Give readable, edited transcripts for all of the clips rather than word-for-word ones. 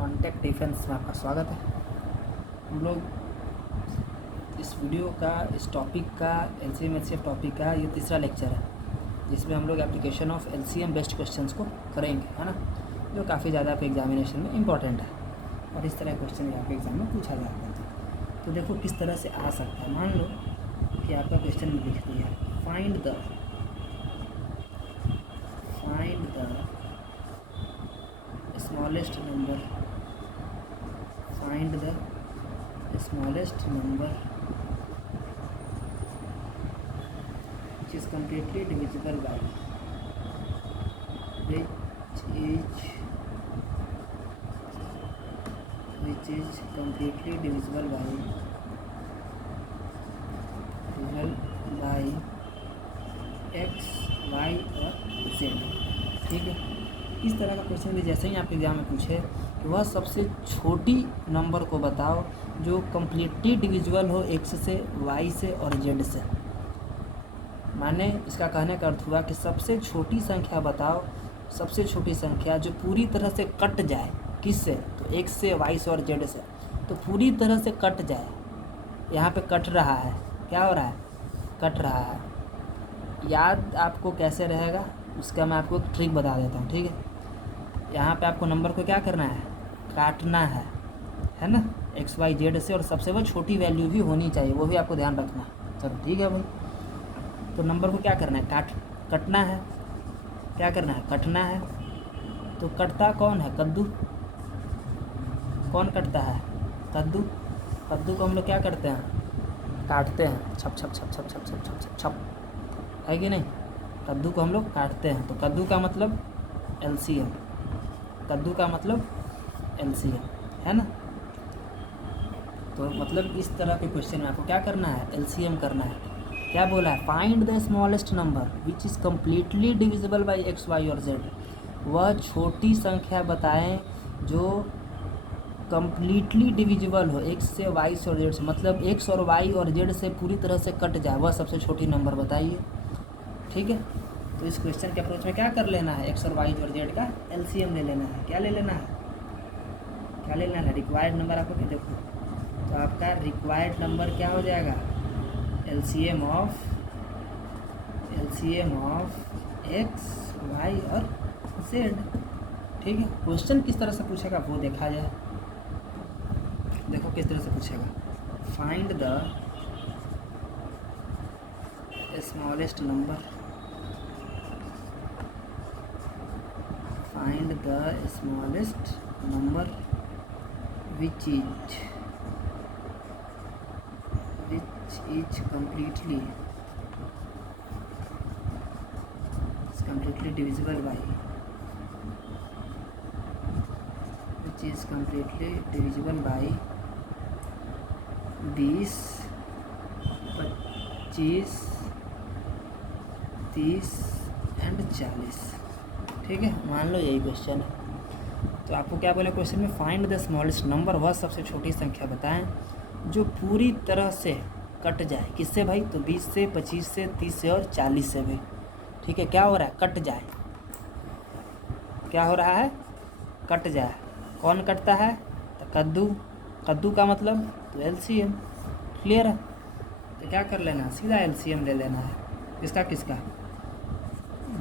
Contact defence में आपका स्वागत है। हम लोग इस वीडियो का इस टॉपिक का एलसीएम एचसीएफ टॉपिक का ये तीसरा लेक्चर है, जिसमें हम लोग application of LCM based questions को करेंगे, है ना, जो काफ़ी ज़्यादा आपके एग्जामिनेशन में इंपॉर्टेंट है और इस तरह क्वेश्चन आपके एग्जाम में पूछा जाता है। तो देखो किस तरह से आ सकता है। मान लो कि आपका क्वेश्चन में लिख दिया find the smallest number, find the smallest number which is completely divisible by which is completely divisible by x, y और z। ठीक है, इस तरह का क्वेश्चन भी जैसे ही आपके एग्जाम में पूछे कि वह सबसे छोटी नंबर को बताओ जो कम्प्लीटली डिविजिबल हो x से, y से और z से। माने इसका कहने का अर्थ हुआ कि सबसे छोटी संख्या बताओ, सबसे छोटी संख्या जो पूरी तरह से कट जाए, किससे? तो x से, y से और z से। तो पूरी तरह से कट जाए, यहाँ पे कट रहा है, क्या हो रहा है? कट रहा है। याद आपको कैसे रहेगा उसका मैं आपको एक ट्रिक बता देता हूँ। ठीक है, यहाँ पे आपको नंबर को क्या करना है? काटना है ना, एक्स वाई जेड से, और सबसे वो छोटी वैल्यू भी होनी चाहिए, वो भी आपको ध्यान रखना है। चलो ठीक है भाई, तो नंबर को क्या करना है? कटना है। क्या करना है? कटना है। तो कटता कौन है? कद्दू। कौन कटता है? कद्दू। कद्दू को हम लोग क्या करते हैं? काटते हैं, छप छप छप छप छप छप छप छप छप, है कि नहीं? कद्दू को हम लोग काटते हैं। तो कद्दू का मतलब एलसीएम, कद्दू का मतलब एलसीएम, है ना। तो मतलब इस तरह के क्वेश्चन में आपको क्या करना है? एलसीएम करना है। क्या बोला है? Find the smallest number which is completely divisible by X, Y और जेड। वह छोटी संख्या बताएं जो कम्प्लीटली डिविजिबल हो एक्स से, वाई से और जेड से, मतलब एक्स और वाई और जेड से पूरी तरह से कट जाए, वह सबसे छोटी नंबर बताइए। ठीक है, तो इस क्वेश्चन के अप्रोच में क्या कर लेना है? एक्स और वाई और जेड का एलसीएम ले लेना है। क्या ले लेना है? क्या ले लेना है? रिक्वायर्ड नंबर आपको देखो, तो आपका रिक्वायर्ड नंबर क्या हो जाएगा? एलसीएम ऑफ एक्स, वाई और जेड। ठीक है, क्वेश्चन किस तरह से पूछेगा वो देखा जाए। देखो किस तरह से पूछेगा, find the smallest number, find the smallest number which is completely divisible by 20, 25, 30 and 40। ठीक है, मान लो यही क्वेश्चन है। तो आपको क्या बोला क्वेश्चन में? फाइंड द स्मॉलेस्ट नंबर, वह सबसे छोटी संख्या बताएं जो पूरी तरह से कट जाए। किससे भाई? तो 20 से, 25 से, 30 से और 40 से भी। ठीक है, क्या हो रहा है? कट जाए। क्या हो रहा है? कट जाए। कौन कटता है? तो कद्दू। कद्दू का मतलब तो एलसीएम। क्लियर है? तो क्या कर लेना? सीधा एलसीएम ले लेना है। किसका किसका?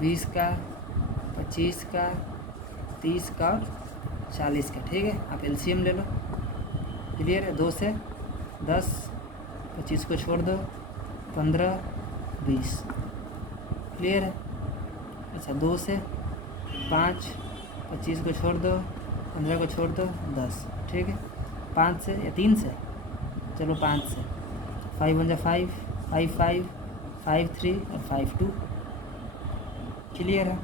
20 का, 25 का, 30 का और 40 का। ठीक है, आप एलसीएम ले लो। क्लियर है? 2 से 10, 25 को छोड़ दो, 15, 20। क्लियर है? अच्छा, 2 से 5, 25 को छोड़ दो, 15 को छोड़ दो, 10। ठीक है, 5 से या 3 से, चलो 5 से, 5 1 5, 5 5, 5 3 और 5 2। क्लियर है?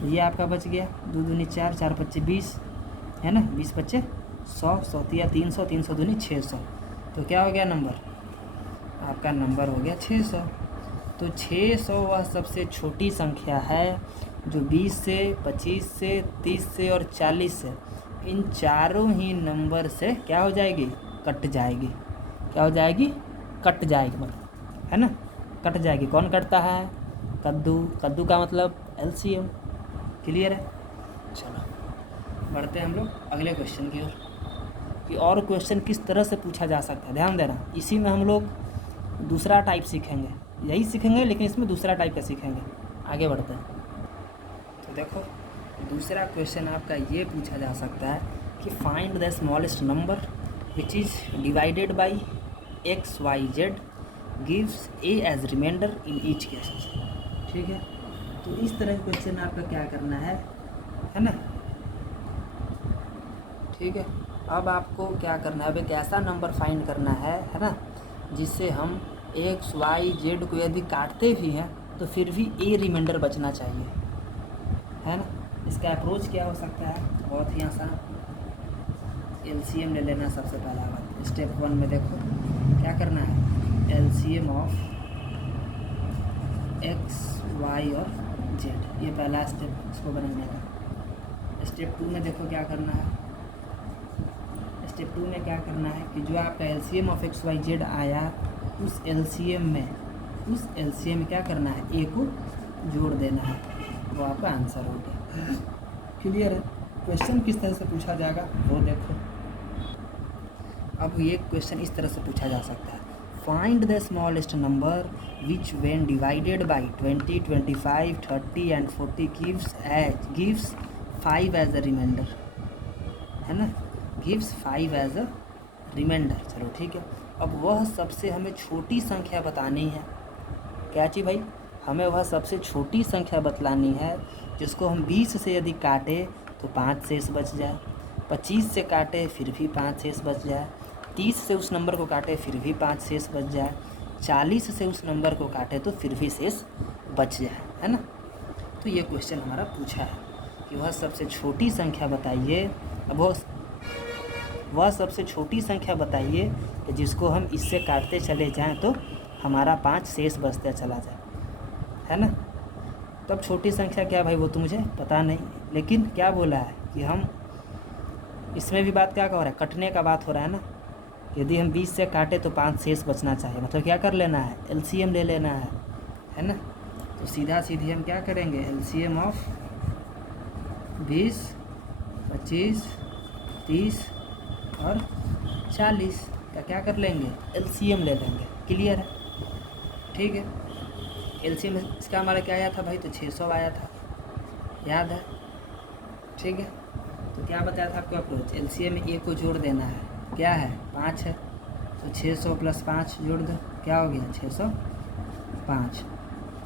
तो ये आपका बच गया 2 दूनी 4, 4 25 20, है ना, 20 25 100, 100 या 300, 300 दूनी 600। तो क्या हो गया नंबर? आपका नंबर हो गया 600। तो 600 वह सबसे छोटी संख्या है जो 20 से, 25 से, 30 से और 40 से, इन चारों ही नंबर से क्या हो जाएगी? कट जाएगी। क्या हो जाएगी? कट जाएगी, मतलब, है ना, कट जाएगी। कौन कटता है? कद्दू। कद्दू का मतलब एलसीएम। क्लियर है? चलो बढ़ते हैं हम लोग अगले क्वेश्चन की ओर कि और क्वेश्चन किस तरह से पूछा जा सकता है। ध्यान देना, इसी में हम लोग दूसरा टाइप सीखेंगे, यही सीखेंगे लेकिन इसमें दूसरा टाइप का सीखेंगे। आगे बढ़ते हैं। तो देखो दूसरा क्वेश्चन आपका ये पूछा जा सकता है कि find the smallest number which is divided by X Y Z gives A as remainder in each case. ठीक है, तो इस तरह का क्वेश्चन आपका क्या करना है ना। ठीक है, अब आपको क्या करना है, अब एक ऐसा नंबर फाइंड करना है ना, जिससे हम एक्स वाई जेड को यदि काटते भी हैं तो फिर भी ए रिमाइंडर बचना चाहिए, है ना। इसका अप्रोच क्या हो सकता है, बहुत ही आसान, एलसीएम ले लेना सबसे पहला बात। स्टेप 1 में देखो क्या करना है, एलसीएम ऑफ एक्स वाई और जेड, ये पहला स्टेप इसको बनाने का। स्टेप 2 में देखो क्या करना है, स्टेप 2 में क्या करना है कि जो आपका LCM of X Y Z आया उस एलसीएम में क्या करना है, ए को जोड़ देना है, वो आपका आंसर हो गया। क्लियर है। क्वेश्चन किस तरह से पूछा जाएगा वो देखो। अब ये क्वेश्चन इस तरह से पूछा जा सकता है, find the smallest number which when divided by 20, 25, 30 and 40 gives 5 as a remainder, है ना, गिव्स 5 एज अ रिमाइंडर। चलो ठीक है, अब वह सबसे हमें छोटी संख्या बतानी है। क्या चीज़ भाई, हमें वह सबसे छोटी संख्या बतलानी है जिसको हम 20 से यदि काटे तो 5 शेष बच जाए, 25 से काटे फिर भी 5 शेष बच जाए, 30 से उस नंबर को काटे फिर भी 5 शेष बच जाए, 40 से उस नंबर को काटे तो फिर भी शेष बच जाए, है ना। तो ये क्वेश्चन हमारा पूछा है कि वह सबसे छोटी संख्या बताइए। अब वह सबसे छोटी संख्या बताइए कि जिसको हम इससे काटते चले जाएं तो हमारा 5 शेष बचता चला जाए, है ना। तब छोटी संख्या क्या भाई वो तो मुझे पता नहीं, लेकिन क्या बोला है कि हम इसमें भी बात क्या कर रहा है, कटने का बात हो रहा है ना। यदि हम 20 से काटे तो 5 शेष बचना चाहिए, मतलब क्या कर लेना है, एलसीएम ले लेना है ना। तो सीधा सीधी हम क्या करेंगे, एलसीएम ऑफ 20, 25, 30 और 40 का क्या कर लेंगे, एलसीएम ले लेंगे। क्लियर है, ठीक है। एलसीएम इसका हमारा क्या आया था भाई, तो 600 आया था, याद है, ठीक है। तो क्या बताया था आपको अप्रोच, एलसीएम में ए को जोड़ देना है, क्या है 5 है, तो 600 + 5 जोड़ दो, क्या हो गया 605।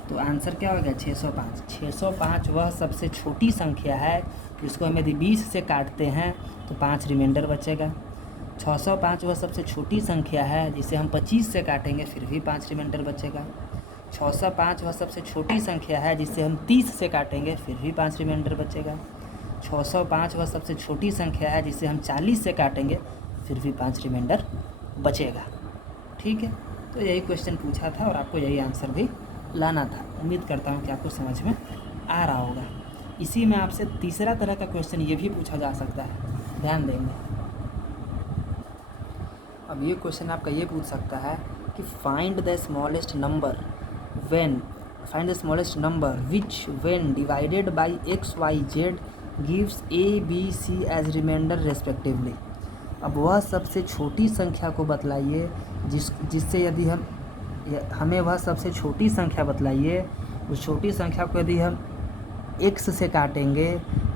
तो आंसर क्या हो गया 605। 605 वह सबसे छोटी संख्या है जिसको हम यदि 20 से काटते हैं तो 5 रिमाइंडर बचेगा। 605 वह सबसे छोटी संख्या है जिसे हम 25 से काटेंगे फिर भी 5 रिमाइंडर बचेगा। 605 वह सबसे छोटी संख्या है जिसे हम 30 से काटेंगे फिर भी 5 रिमाइंडर बचेगा। 605 वह सबसे छोटी संख्या है जिसे हम 40 से काटेंगे फिर भी 5 रिमाइंडर बचेगा। ठीक है, तो यही क्वेश्चन पूछा था और आपको यही आंसर भी लाना था। उम्मीद करता हूँ कि आपको समझ में आ रहा होगा। इसी में आपसे तीसरा तरह का क्वेश्चन ये भी पूछा जा सकता है, ध्यान देंगे। अब ये क्वेश्चन आपका ये पूछ सकता है कि find the smallest number which when divided by X Y Z gives A B C as remainder respectively. अब वह सबसे छोटी संख्या को बतलाइए जिससे यदि हमें वह सबसे छोटी संख्या बतलाइए, उस छोटी संख्या को यदि हम x से काटेंगे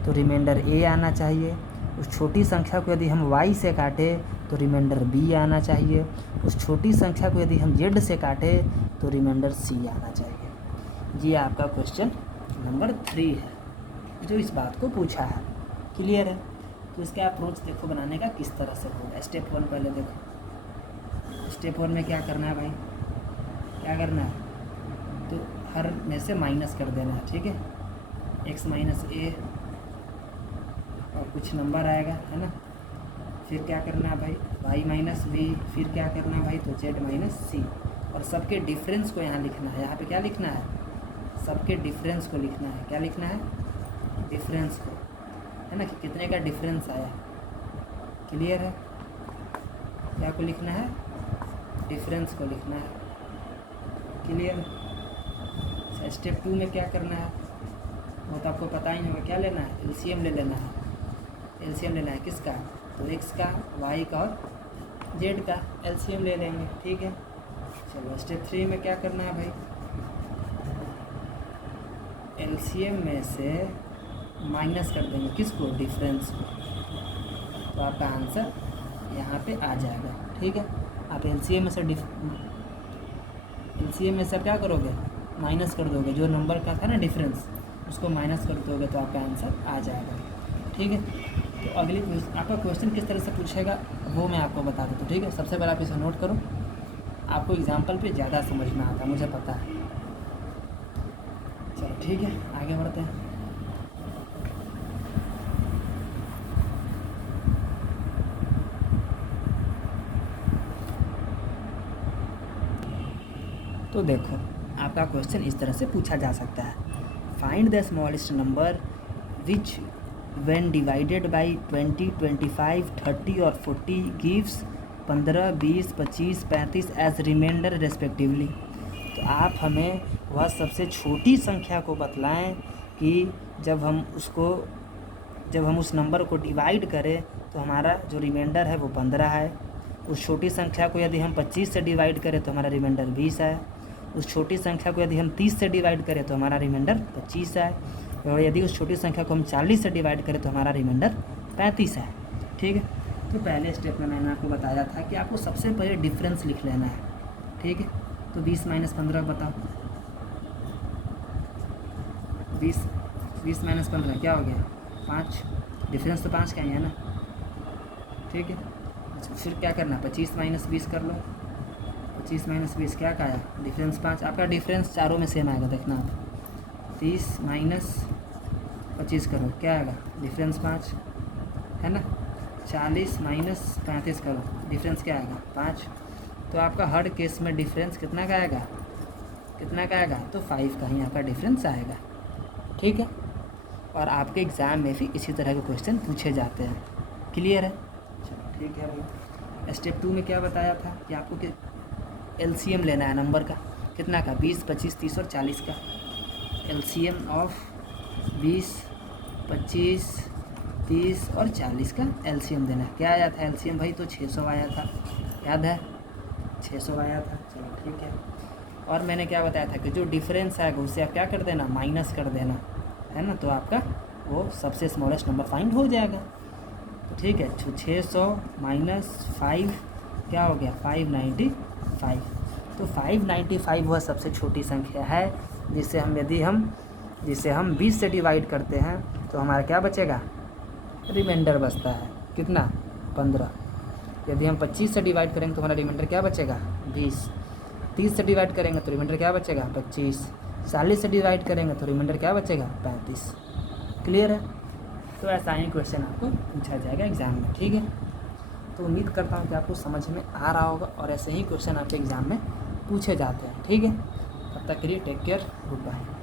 तो रिमाइंडर a आना चाहिए, उस छोटी संख्या को यदि हम y से काटें तो रिमाइंडर b आना चाहिए, उस छोटी संख्या को यदि हम z से काटें तो रिमाइंडर c आना चाहिए। ये आपका क्वेश्चन नंबर 3 है जो इस बात को पूछा है। क्लियर है, तो इसका अप्रोच देखो बनाने का किस तरह से होगा। स्टेप 1 पहले देखो, स्टेप 1 में क्या करना है भाई, क्या करना है, तो हर में से माइनस कर देना है, ठीक है। x माइनस ए और कुछ नंबर आएगा, है ना। फिर क्या करना है भाई, y माइनस बी, फिर क्या करना है भाई, तो z माइनस सी, और सबके डिफरेंस को यहाँ लिखना है। यहाँ पे क्या लिखना है, सबके डिफरेंस को लिखना है। क्या लिखना है, डिफरेंस को, है ना, कि कितने का डिफरेंस आया। क्लियर है, क्या को लिखना है, डिफरेंस को लिखना है। क्लियर। स्टेप 2 में क्या करना है वो तो आपको पता ही नहीं होगा, क्या लेना है, एलसीएम ले लेना है। एलसीएम लेना है किसका, तो एक्स का, वाई का और जेड का एलसीएम ले लेंगे। ठीक है, चलो स्टेप 3 में क्या करना है भाई, एलसीएम में से माइनस कर देंगे किसको, डिफरेंस को, तो आपका आंसर यहाँ पे आ जाएगा। ठीक है, आप एलसीएम में से क्या करोगे, माइनस कर दोगे, जो नंबर का था ना डिफरेंस उसको माइनस कर दोगे तो आपका आंसर आ जाएगा। ठीक है, तो अगली आपका क्वेश्चन किस तरह से पूछेगा वो मैं आपको बता देता हूँ। ठीक है, सबसे पहले आप इसे नोट करो, आपको एग्जाम्पल पे ज़्यादा समझ में आता, मुझे पता है। चलो ठीक है, आगे बढ़ते हैं। तो देखो आपका क्वेश्चन इस तरह से पूछा जा सकता है, find the smallest number which when divided by 20, 25, 30 और 40 गिव्स 15, 20, 25, 35 एज रिमाइंडर रेस्पेक्टिवली। तो आप हमें वह सबसे छोटी संख्या को बतलाएं कि जब हम उस नंबर को डिवाइड करें तो हमारा जो रिमाइंडर है वो 15 है। उस छोटी संख्या को यदि हम 25 से डिवाइड करें तो हमारा रिमाइंडर 20 है। उस छोटी संख्या को यदि हम 30 से डिवाइड करें तो हमारा रिमाइंडर 25 है। और यदि उस छोटी संख्या को हम 40 से डिवाइड करें तो हमारा रिमाइंडर 35 है। ठीक है, तो पहले स्टेप में मैंने आपको बताया था कि आपको सबसे पहले डिफरेंस लिख लेना है। ठीक है, तो 20 माइनस 15 बताओ, 20 माइनस 15 क्या हो गया, 5। डिफरेंस तो 5 का ही है ना। ठीक है, अच्छा फिर क्या करना, 25 माइनस 20 कर लो, 25 माइनस 20 क्या का आया, डिफरेंस 5। आपका डिफरेंस चारों में सेम आएगा, देखना आप, 30 माइनस 25 करो क्या आएगा, डिफरेंस 5 है ना। 40 माइनस 35 करो, डिफरेंस क्या आएगा, 5। तो आपका हर केस में डिफरेंस कितना का आएगा, तो 5 का ही आपका डिफरेंस आएगा। ठीक है, और आपके एग्ज़ाम में भी इसी तरह के क्वेश्चन पूछे जाते हैं। क्लियर है, चलो ठीक है भाई। स्टेप 2 में क्या बताया था कि आपको एलसीएम लेना है नंबर का, कितना का, 20, 25, 30 और 40 का। एलसीएम ऑफ 20, 25, 30 और 40 का एलसीएम देना है। क्या आया था एलसीएम भाई, तो 600 आया था, याद है, 600 आया था। चलो ठीक है, और मैंने क्या बताया था कि जो डिफरेंस आएगा उससे आप क्या कर देना, माइनस कर देना, है ना, तो आपका वो सबसे स्मॉलेस्ट नंबर फाइंड हो जाएगा। तो ठीक है, 600 माइनस 5 क्या हो गया, 595। तो 595 वह सबसे छोटी संख्या है जिसे हम 20 से डिवाइड करते हैं तो हमारा क्या बचेगा, रिमाइंडर बचता है कितना, 15। यदि हम 25 से डिवाइड करेंगे तो हमारा रिमाइंडर क्या बचेगा, 20। 30 से डिवाइड करेंगे तो रिमाइंडर क्या बचेगा, 25। 40 से डिवाइड करेंगे तो रिमाइंडर क्या बचेगा, 35। क्लियर है, तो ऐसा ही क्वेश्चन आपको पूछा जाएगा एग्ज़ाम में। ठीक है, तो उम्मीद करता हूँ कि आपको समझ में आ रहा होगा और ऐसे ही क्वेश्चन आपके एग्ज़ाम में पूछे जाते हैं। ठीक है, तब तक के लिए टेक केयर, गुड बाय।